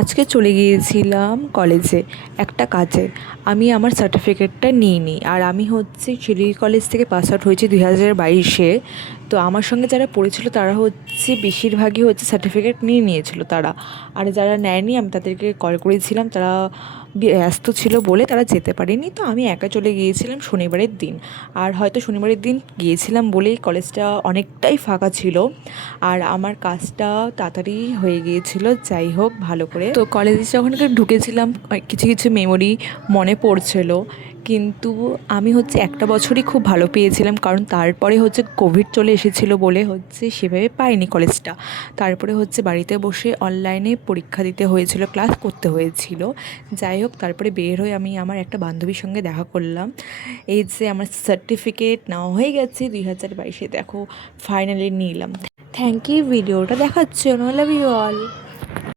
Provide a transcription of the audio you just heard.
আজকে চলে গিয়েছিলাম কলেজে একটা কাজে। আমি আমার সার্টিফিকেটটা নিইনি, আর আমি হচ্ছে শিলিগুড়ি কলেজ থেকে পাস আউট হয়েছি 2022-এ। তো আমার সঙ্গে যারা পড়েছিল তারা হচ্ছে বেশিরভাগই হচ্ছে সার্টিফিকেট নিয়ে নিয়েছিল তারা। আর যারা নেয়নি আমি তাদেরকে কল করেছিলাম, তারা ব্যস্ত ছিল বলে তারা যেতে পারেনি। তো আমি একা চলে গিয়েছিলাম শনিবারের দিন। আর হয়তো শনিবারের দিন গিয়েছিলাম বলেই কলেজটা অনেকটাই ফাঁকা ছিল, আর আমার কাজটা তাড়াতাড়ি হয়ে গিয়েছিল। যাই হোক, ভালো করে তো কলেজে যখন ঢুকেছিলাম কিছু কিছু মেমোরি মনে পড়ছিল। কিন্তু আমি হচ্ছে একটা বছরই খুব ভালো পেয়েছিলাম, কারণ তারপরে হচ্ছে কোভিড চলে এসেছিলো বলে হচ্ছে সেভাবে পাইনি কলেজটা। তারপরে হচ্ছে বাড়িতে বসে অনলাইনে পরীক্ষা দিতে হয়েছিল, ক্লাস করতে হয়েছিল। যাই হোক, তারপরে বের হয়ে আমি আমার একটা বান্ধবীর সঙ্গে দেখা করলাম। এই যে আমার সার্টিফিকেট নেওয়া হয়ে গেছে 2022-এ, দেখো ফাইনালি নিলাম। থ্যাংক ইউ, ভিডিওটা দেখার জন্য। Love you all.